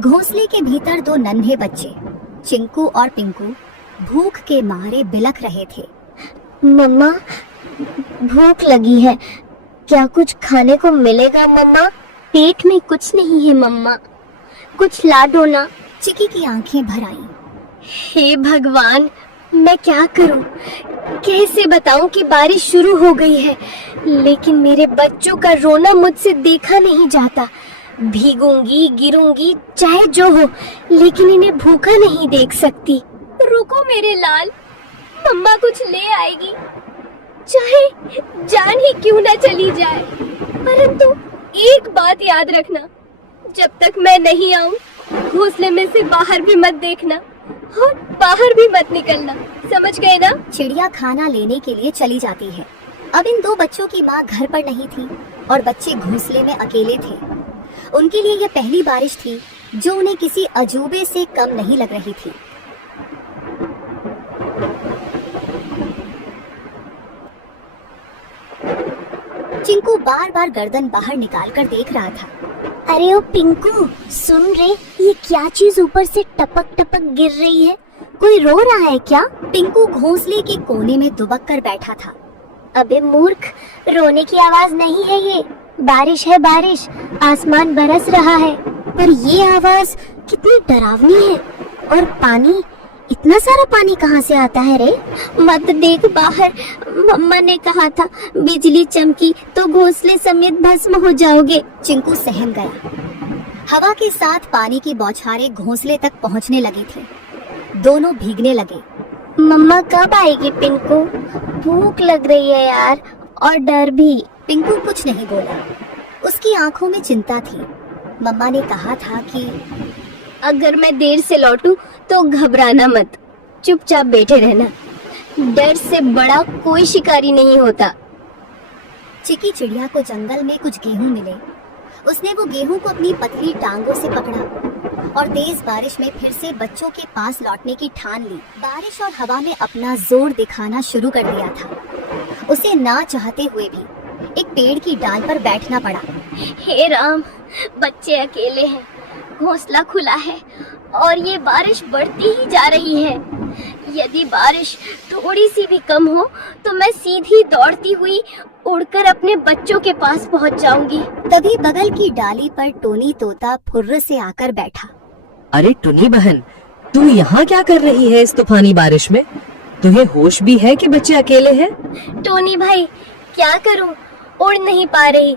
घोंसले के भीतर दो नन्हे बच्चे चिंकू और पिंकू भूख के मारे बिलख रहे थे। मम्मा, भूख लगी है, क्या कुछ खाने को मिलेगा मम्मा? पेट में कुछ नहीं है मम्मा, कुछ ला दो ना। चिकी की आंखें भर आईं। हे भगवान, मैं क्या करूं? कैसे बताऊं कि बारिश शुरू हो गई है, लेकिन मेरे बच्चों का रोना मुझसे देखा नहीं जाता। भीगूंगी, गिरूंगी, चाहे जो हो, लेकिन इन्हें भूखा नहीं देख सकती। रुको मेरे लाल, मम्मा कुछ ले आएगी, चाहे जान ही क्यों ना चली जाए। परंतु एक बात याद रखना, जब तक मैं नहीं आऊं, घोंसले में से बाहर भी मत देखना और बाहर भी मत निकलना, समझ गए ना? चिड़िया खाना लेने के लिए चली जाती है। अब इन दो बच्चों की माँ घर पर नहीं थी और बच्चे घोंसले में अकेले थे। उनके लिए यह पहली बारिश थी जो उन्हें किसी अजूबे से कम नहीं लग रही थी। चिंकू बार बार गर्दन बाहर निकालकर देख रहा था। अरे ओ पिंकू, सुन रे, ये क्या चीज ऊपर से टपक टपक गिर रही है? कोई रो रहा है क्या? पिंकू घोंसले के कोने में दुबक कर बैठा था। अबे मूर्ख, रोने की आवाज नहीं है ये, बारिश है बारिश, आसमान बरस रहा है। पर ये आवाज कितनी डरावनी है, और पानी, इतना सारा पानी कहाँ से आता है रे? मत देख बाहर, मम्मा ने कहा था बिजली चमकी तो घोंसले समेत भस्म हो जाओगे। चिंकू सहम गया। हवा के साथ पानी की बौछारें घोंसले तक पहुंचने लगी थी। दोनों भीगने लगे। मम्मा कब आएगी पिंकू? भूख लग रही है यार, और डर भी। पिंकू कुछ नहीं बोला, उसकी आंखों में चिंता थी। मम्मा ने कहा था कि अगर मैं देर से लौटूं तो घबराना मत, चुपचाप बैठे रहना, डर से बड़ा कोई शिकारी नहीं होता। चिकी चिड़िया को जंगल में कुछ गेहूं मिले। उसने वो गेहूं को अपनी पतली टांगों से पकड़ा और तेज बारिश में फिर से बच्चों के पास लौटने की ठान ली। बारिश और हवा में अपना जोर दिखाना शुरू कर दिया था। उसे ना चाहते हुए भी एक पेड़ की डाल पर बैठना पड़ा। हे राम, बच्चे अकेले हैं, घोंसला खुला है और ये बारिश बढ़ती ही जा रही है। यदि बारिश थोड़ी सी भी कम हो तो मैं सीधी दौड़ती हुई उड़कर अपने बच्चों के पास पहुंच जाऊंगी। तभी बगल की डाली पर टोनी तोता फुर्र से आकर बैठा। अरे टुनी बहन, तू यहाँ क्या कर रही है इस तूफानी बारिश में? तुम्हें होश भी है कि बच्चे अकेले हैं? टोनी भाई, क्या करूं, उड़ नहीं पा रही,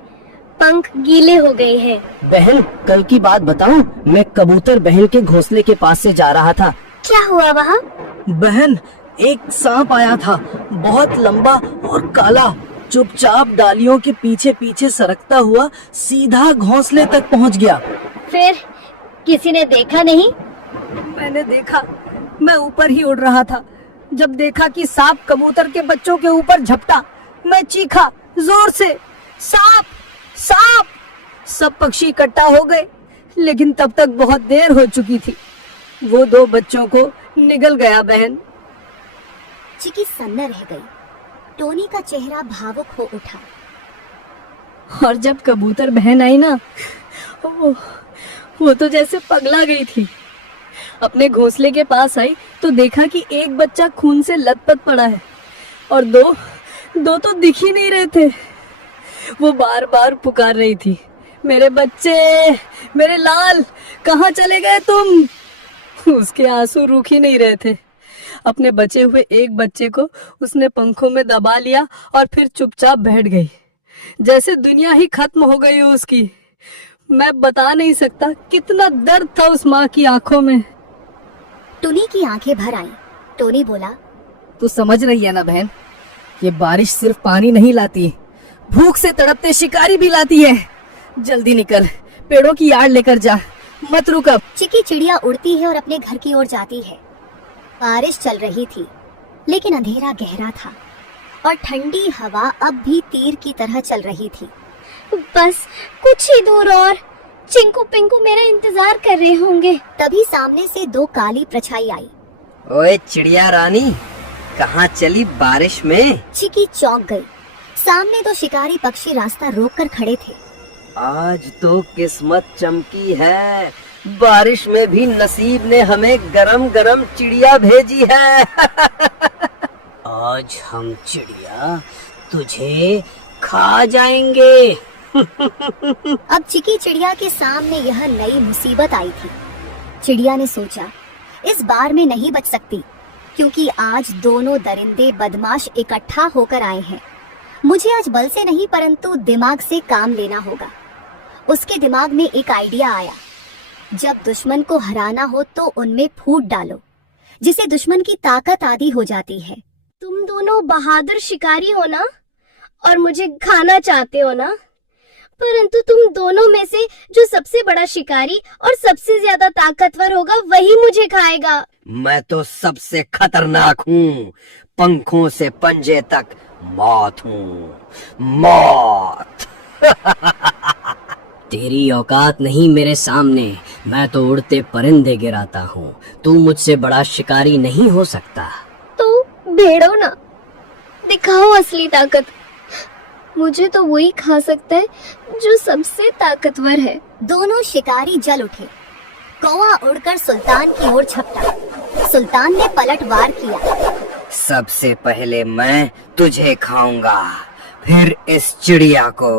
पंख गीले हो गए हैं। बहन, कल की बात बताऊं, मैं कबूतर बहन के घोंसले के पास से जा रहा था। क्या हुआ वहाँ? बहन, एक सांप आया था, बहुत लंबा और काला, चुपचाप डालियों के पीछे पीछे सरकता हुआ सीधा घोंसले तक पहुंच गया। फिर किसी ने देखा नहीं? मैंने देखा, मैं ऊपर ही उड़ रहा था। जब देखा कि सांप कबूतर के बच्चों के ऊपर झपटा, मैं चीखा जोर से, सांप सांप। सब पक्षी इकट्ठा हो गए, लेकिन तब तक बहुत देर हो चुकी थी। वो दो बच्चों को निगल गया बहन। चिकी सन्न रह गई। टोनी का चेहरा भावुक हो उठा। और जब कबूतर बहन आई ना, वो तो जैसे पगला गई थी। अपने घोंसले के पास आई तो देखा कि एक बच्चा खून से लथपथ पड़ा है और दो तो दिख ही नहीं रहे थे। वो बार बार पुकार रही थी, मेरे बच्चे, मेरे लाल, कहाँ चले गए तुम? उसके आंसू रुक ही नहीं रहे थे। अपने बचे हुए एक बच्चे को उसने पंखों में दबा लिया और फिर चुपचाप बैठ गई, जैसे दुनिया ही खत्म हो गई हो उसकी। मैं बता नहीं सकता कितना दर्द था उस माँ की आंखों में। टुनी की आंखें भर आईं। टोनी बोला, तू समझ रही है ना बहन, ये बारिश सिर्फ पानी नहीं लाती, भूख से तड़पते शिकारी भी लाती है। जल्दी निकल, पेड़ों की आड़ लेकर जा, मत रुक अब। चिकी चिड़िया उड़ती है और अपने घर की ओर जाती है। बारिश चल रही थी, लेकिन अंधेरा गहरा था और ठंडी हवा अब भी तीर की तरह चल रही थी। बस कुछ ही दूर और, चिंकू पिंकू मेरा इंतजार कर रहे होंगे। तभी सामने से दो काली परछाई आई। ओए चिड़िया रानी, कहाँ चली बारिश में? चिकी चौंक गई। सामने दो शिकारी पक्षी रास्ता रोककर खड़े थे। आज तो किस्मत चमकी है, बारिश में भी नसीब ने हमें गरम गरम चिड़िया भेजी है। आज हम चिड़िया तुझे खा जाएंगे। अब चिकी चिड़िया के सामने यह नई मुसीबत आई थी। चिड़िया ने सोचा, इस बार मैं नहीं बच सकती, क्योंकि आज दोनों दरिंदे बदमाश इकट्ठा होकर आए हैं। मुझे आज बल से नहीं परंतु दिमाग से काम लेना होगा। उसके दिमाग में एक आइडिया आया, जब दुश्मन को हराना हो तो उनमें फूट डालो, जिसे दुश्मन की ताकत आदि हो जाती है। तुम दोनों बहादुर शिकारी हो ना, और मुझे खाना चाहते हो ना, परंतु तुम दोनों में से जो सबसे बड़ा शिकारी और सबसे ज्यादा ताकतवर होगा वही मुझे खाएगा। मैं तो सबसे खतरनाक हूँ, पंखों से पंजे तक मौत हूँ, मौत। तेरी औकात नहीं मेरे सामने, मैं तो उड़ते परिंदे गिराता हूँ। तू मुझसे बड़ा शिकारी नहीं हो सकता। तो भेड़ो ना, दिखाओ असली ताकत। मुझे तो वही खा सकता है जो सबसे ताकतवर है। दोनों शिकारी जल उठे। कौवा उड़कर सुल्तान की ओर झपटा। सुल्तान ने पलटवार किया। सबसे पहले मैं तुझे खाऊंगा, फिर इस चिड़िया को।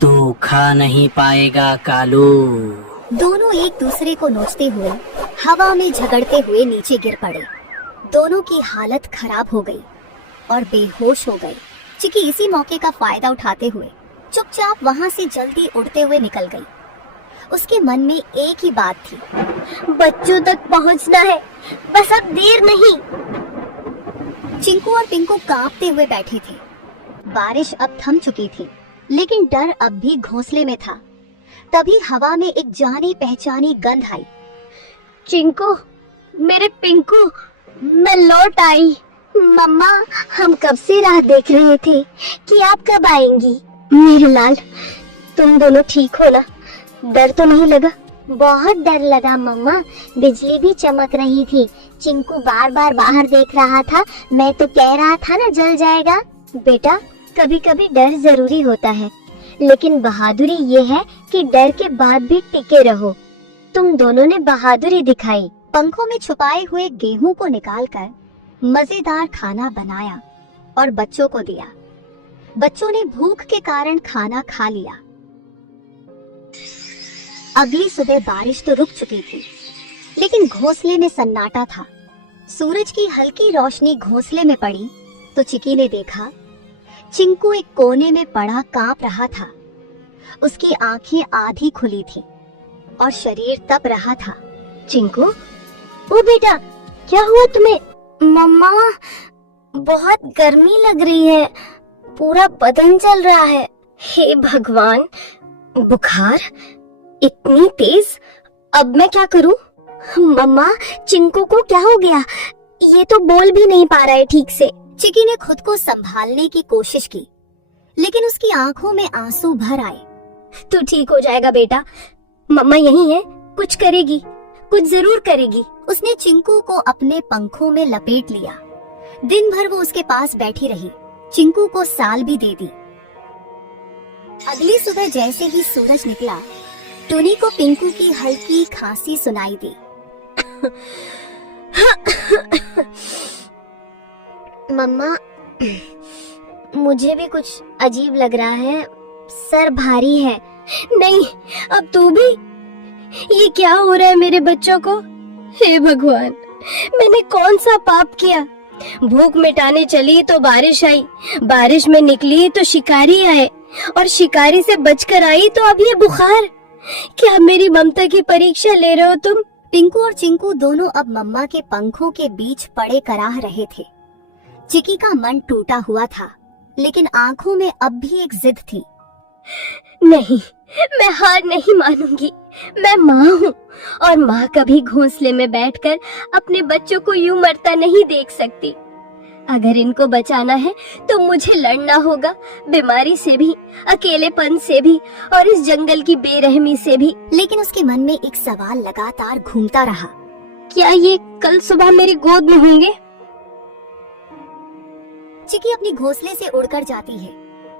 तू खा नहीं पाएगा कालू। दोनों एक दूसरे को नोचते हुए हवा में झगड़ते हुए नीचे गिर पड़े। दोनों की हालत खराब हो गई और बेहोश हो गए। चिकी इसी मौके का फायदा उठाते हुए चुपचाप वहां से जल्दी उड़ते हुए निकल गई। उसके मन में एक ही बात थी, बच्चों तक पहुंचना है, बस अब देर नहीं। चिंकू और पिंकू कांपते हुए बैठे थे। बारिश अब थम चुकी थी, लेकिन डर अब भी घोंसले में था। तभी हवा में एक जानी पहचानी गंध आई। चिंकू, मेरे पिंकू, मैं लौट आई। मम्मा, हम कब से राह देख रहे थे कि आप कब आएंगी। मेरे लाल, तुम दोनों ठीक हो ना? डर तो नहीं लगा? बहुत डर लगा मम्मा, बिजली भी चमक रही थी। चिंकू बार बार बाहर देख रहा था, मैं तो कह रहा था ना जल जाएगा। बेटा, कभी कभी डर जरूरी होता है, लेकिन बहादुरी ये है कि डर के बाद भी टिके रहो। तुम दोनों ने बहादुरी दिखाई। पंखों में छुपाए हुए गेहूं को निकालकर मजेदार खाना बनाया और बच्चों को दिया। बच्चों ने भूख के कारण खाना खा लिया। अगली सुबह बारिश तो रुक चुकी थी, लेकिन घोंसले में सन्नाटा था। सूरज की हल्की रोशनी घोंसले में पड़ी तो चिकी ने देखा, चिंकू एक कोने में पड़ा कांप रहा था। उसकी आंखें आधी खुली थी और शरीर तप रहा था। चिंकू, ओ बेटा, क्या हुआ तुम्हें? मम्मा, बहुत गर्मी लग रही है, पूरा बदन जल रहा है। हे भगवान, बुखार इतनी तेज, अब मैं क्या करूं? मम्मा, चिंकू को क्या हो गया? ये तो बोल भी नहीं पा रहा है ठीक से। चिकी ने खुद को संभालने की कोशिश की, लेकिन उसकी आंखों में आंसू भर आए। तू ठीक हो जाएगा बेटा, मम्मा यही है, कुछ करेगी, कुछ जरूर करेगी। उसने चिंकू को अपने पंखों में लपेट लिया। दिन भर वो उसके पास बैठी रही, चिंकू को साल भी दे दी। अगली सुबह जैसे ही सूरज निकला, टुनी को पिंकू की हल्की खांसी सुनाई दी। मम्मा, मुझे भी कुछ अजीब लग रहा है, सर भारी है। नहीं, अब तू भी? ये क्या हो रहा है मेरे बच्चों को? हे भगवान, मैंने कौन सा पाप किया? भूख मिटाने चली तो बारिश आई, बारिश में निकली तो शिकारी आए, और शिकारी से बचकर आई तो अब ये बुखार। क्या मेरी ममता की परीक्षा ले रहे हो तुम? पिंकू और चिंकू दोनों अब मम्मा के पंखों के बीच पड़े कराह रहे थे। चिकी का मन टूटा हुआ था, लेकिन आंखों में अब भी एक जिद थी। नहीं, मैं हार नहीं मानूंगी। मैं माँ हूँ, और माँ कभी घोंसले में बैठकर अपने बच्चों को यूं मरता नहीं देख सकती। अगर इनको बचाना है तो मुझे लड़ना होगा, बीमारी से भी, अकेलेपन से भी, और इस जंगल की बेरहमी से भी। लेकिन उसके मन में एक सवाल लगातार घूमता रहा, क्या ये कल सुबह मेरी गोद में होंगे? चिकी अपनी घोंसले से उड़कर जाती है।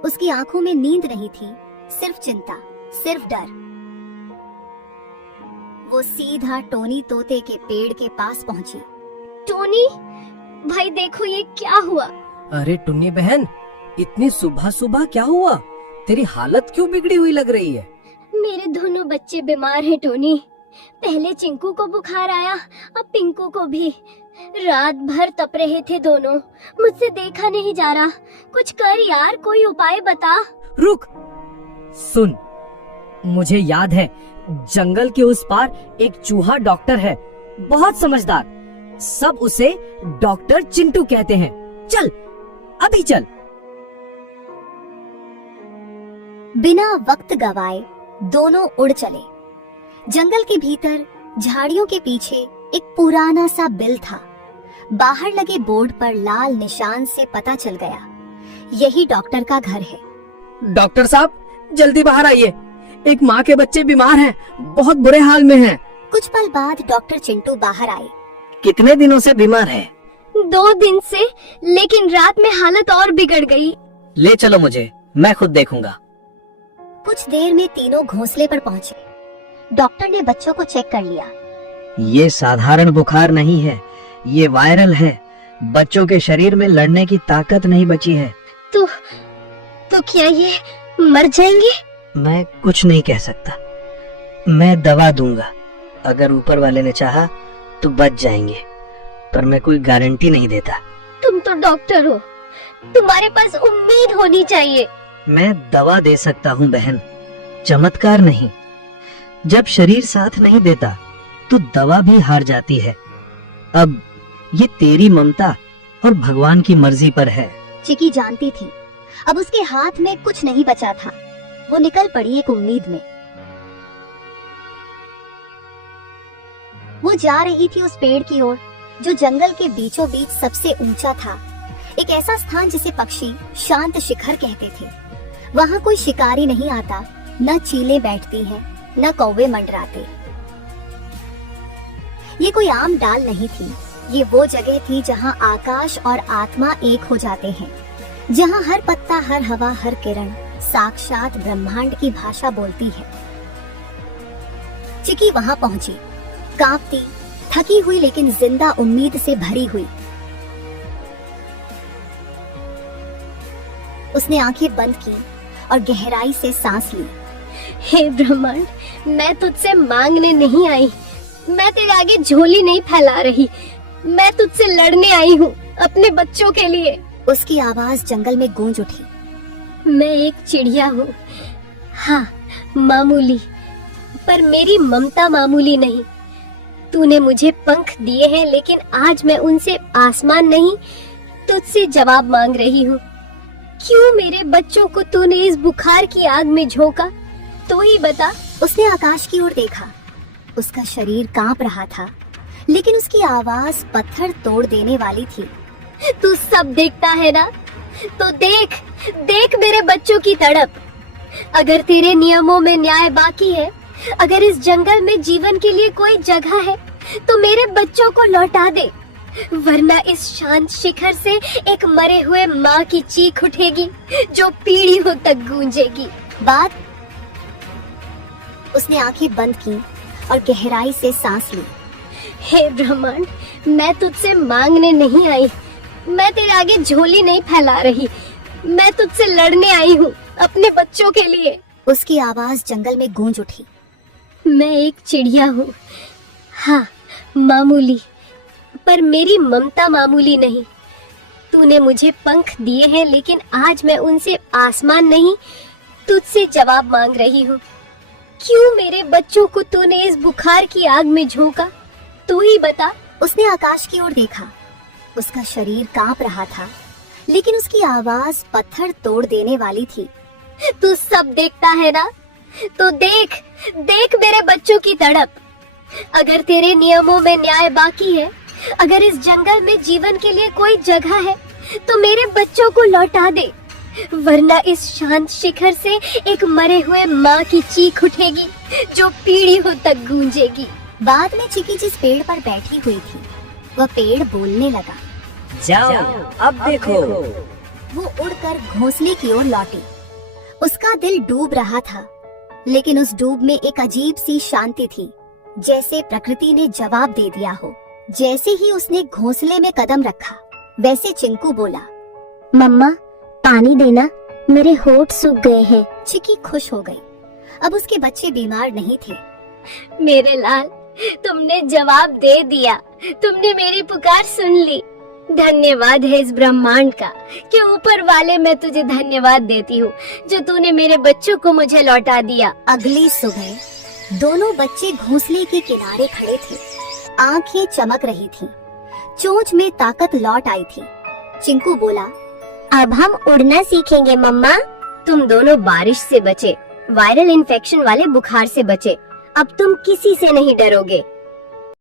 उसकी आंखों में नींद नहीं थी, सिर्फ चिंता, सिर्फ डर। वो सीधा टोनी तोते के पेड़ के पास पहुंची। टोनी भाई देखो ये क्या हुआ। अरे टुन्नी बहन, इतनी सुबह सुबह क्या हुआ? तेरी हालत क्यों बिगड़ी हुई लग रही है? मेरे दोनों बच्चे बीमार हैं टोनी। पहले चिंकू को बुखार आया, अब पिंकू को भी। रात भर तप रहे थे दोनों, मुझसे देखा नहीं जा रहा। कुछ कर यार, कोई उपाय बता। रुक, सुन, मुझे याद है जंगल के उस पार एक चूहा डॉक्टर है, बहुत समझदार। सब उसे डॉक्टर चिंटू कहते हैं। चल, अभी चल। बिना वक्त गवाए दोनों उड़ चले। जंगल के भीतर झाड़ियों के पीछे एक पुराना सा बिल था। बाहर लगे बोर्ड पर लाल निशान से पता चल गया, यही डॉक्टर का घर है। डॉक्टर साहब, जल्दी बाहर आइए, एक माँ के बच्चे बीमार हैं, बहुत बुरे हाल में हैं। कुछ पल बाद डॉक्टर चिंटू बाहर आए। कितने दिनों से बीमार है? 2 दिन से, लेकिन रात में हालत और बिगड़ गई। ले चलो मुझे, मैं खुद देखूंगा। कुछ देर में तीनों घोंसले पर पहुंचे। डॉक्टर ने बच्चों को चेक कर लिया। ये साधारण बुखार नहीं है, ये वायरल है। बच्चों के शरीर में लड़ने की ताकत नहीं बची है। तो क्या ये मर जाएंगे? मैं कुछ नहीं कह सकता। मैं दवा दूंगा, अगर ऊपर वाले ने चाहा तो बच जाएंगे, पर मैं कोई गारंटी नहीं देता। तुम तो डॉक्टर हो, तुम्हारे पास उम्मीद होनी चाहिए। मैं दवा दे सकता हूँ बहन, चमत्कार नहीं। जब शरीर साथ नहीं देता तो दवा भी हार जाती है। अब ये तेरी ममता और भगवान की मर्जी पर है। चिकी जानती थी अब उसके हाथ में कुछ नहीं बचा था। वो निकल पड़ी एक उम्मीद में। वो जा रही थी उस पेड़ की ओर जो जंगल के बीचों बीच सबसे ऊंचा था। एक ऐसा स्थान जिसे पक्षी शांत शिखर कहते थे। वहाँ कोई शिकारी नहीं आता, न चीलें बैठती हैं, न कौवे मंडराते। ये कोई आम डाल नहीं थी, ये वो जगह थी जहाँ आकाश और आत्मा एक हो जाते हैं, जहाँ हर पत्ता, हर हवा, हर किरण साक्षात ब्रह्मांड की भाषा बोलती है। चिकी वहाँ पहुंची, कांपती, थकी हुई लेकिन जिंदा उम्मीद से भरी हुई। उसने आंखें बंद की और गहराई से सांस ली। हे ब्रह्मांड, मैं तुझसे मांगने नहीं आई, मैं तेरे आगे झोली नहीं फैला रही, मैं तुझसे लड़ने आई हूँ अपने बच्चों के लिए। उसकी आवाज जंगल में गूंज उठी। मैं एक चिड़िया हूँ, हाँ मामूली, पर मेरी ममता मामूली नहीं। तूने मुझे पंख दिए हैं, लेकिन आज मैं उनसे आसमान नहीं, तुझसे जवाब मांग रही हूँ। क्यों मेरे बच्चों को तूने इस बुखार की आग में झोंका? तो ही बता। उसने आकाश की ओर देखा। उसका शरीर कांप रहा था, लेकिन उसकी आवाज पत्थर तोड़ देने वाली थी। तू सब देखता है ना, तो देख देख मेरे बच्चों की तड़प। अगर तेरे नियमों में न्याय बाकी है, अगर इस जंगल में जीवन के लिए कोई जगह है, तो मेरे बच्चों को लौटा दे, वरना इस शांत शिखर से एक मरे हुए माँ की चीख उठेगी जो पीढ़ियों तक गूंजेगी। बाद उसने आंखें बंद की और गहराई से सांस ली। हे ब्रह्मांड, मैं तुझसे मांगने नहीं आई, मैं तेरे आगे झोली नहीं फैला रही, मैं तुझसे लड़ने आई हूँ अपने बच्चों के लिए। उसकी आवाज जंगल में गूंज उठी। मैं एक चिड़िया हूँ, हाँ मामूली, पर मेरी ममता मामूली नहीं। तूने मुझे पंख दिए हैं, लेकिन आज मैं उनसे आसमान नहीं, तुझसे जवाब मांग रही हूँ। क्यों मेरे बच्चों को तूने इस बुखार की आग में झोंका? तू ही बता। उसने आकाश की ओर देखा। उसका शरीर कांप रहा था, लेकिन उसकी आवाज पत्थर तोड़ देने वाली थी। तू सब देखता है ना, तो देख देख मेरे बच्चों की तड़प। अगर तेरे नियमों में न्याय बाकी है, अगर इस जंगल में जीवन के लिए कोई जगह है, तो मेरे बच्चों को लौटा दे, वरना इस शांत शिखर से एक मरे हुए माँ की चीख उठेगी जो पीढ़ियों तक गूंजेगी। बाद में चिकी जिस पेड़ पर बैठी हुई थी, वह पेड़ बोलने लगा। जाओ, अब देखो। वो उड़कर घोंसले की ओर लौटी। उसका दिल डूब रहा था, लेकिन उस डूब में एक अजीब सी शांति थी। जैसे प्रकृति ने जवाब दे दिया हो। जैसे ही उसने घोंसले में कदम रखा, वैसे चिंकू बोला, मम्मा पानी देना, मेरे होठ सूख गए हैं। चिकी खुश हो गई। अब उसके बच्चे बीमार नहीं थे। मेरे लाल, तुमने जवाब दे दिया, तुमने मेरी पुकार सुन ली। धन्यवाद है इस ब्रह्मांड का कि ऊपर वाले मैं तुझे धन्यवाद देती हूँ जो तूने मेरे बच्चों को मुझे लौटा दिया। अगली सुबह दोनों बच्चे घोंसले के किनारे खड़े थे। आंखें चमक रही थीं, चोंच में ताकत लौट आई थी। चिंकू बोला, अब हम उड़ना सीखेंगे मम्मा। तुम दोनों बारिश से बचे, वायरल इन्फेक्शन वाले बुखार से बचे। अब तुम किसी से नहीं डरोगे।